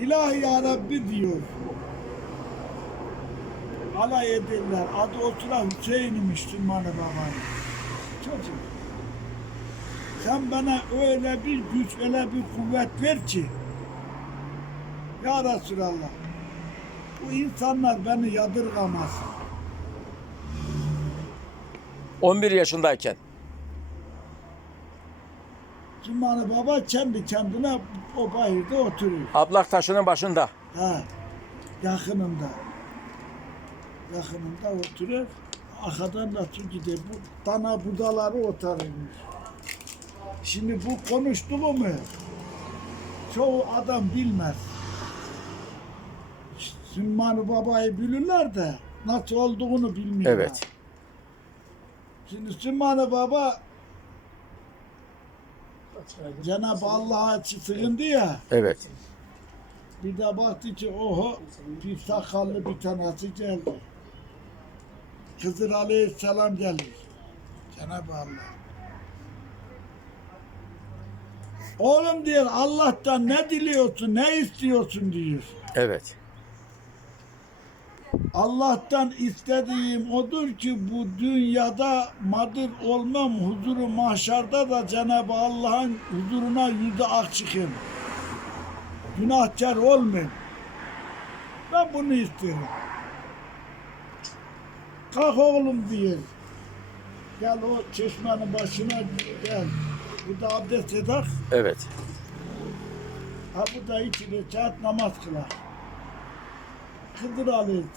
İlahi ya Rabbi diyor. Alay ederler. Adı otura Hüseyin'i Müslümanı babanın. Çocuk. Sen bana öyle bir güç, öyle bir kuvvet ver ki Ya Resulallah bu insanlar beni yadırgamasın. 11 yaşındayken. Cumali Baba kendi kendine o bayırda oturuyor. Ablak taşının başında. Ha, yakınında. Yakınında oturuyor. Arkadan da su gidiyor. Bu dana budaları otarıymış. Şimdi bu konuştuğumu çoğu adam bilmez. Sümmani Baba'yı bilirler de nasıl olduğunu bilmiyorlar. Evet. Şimdi Sümmani Baba Cenab-ı Allah'a sığındı ya. Evet. Bir de baktı ki oho bir sakallı bir tanesi geldi. Hızır Aleyhisselam gelmiş. Cenab-ı Allah. Oğlum diyor Allah'tan ne diliyorsun, ne istiyorsun diyor. Evet. Allah'tan istediğim odur ki bu dünyada madır olmam, huzuru mahşarda da Cenab-ı Allah'ın huzuruna yüzü ak çıkayım. Günahkar olmayayım. Ben bunu istiyorum. Kalk oğlum diyor. Gel o çeşmenin başına gel. Bu da abdest eder. Evet. Ha bu da iki rekat namaz kılar. Kıdır Aleyhisselam.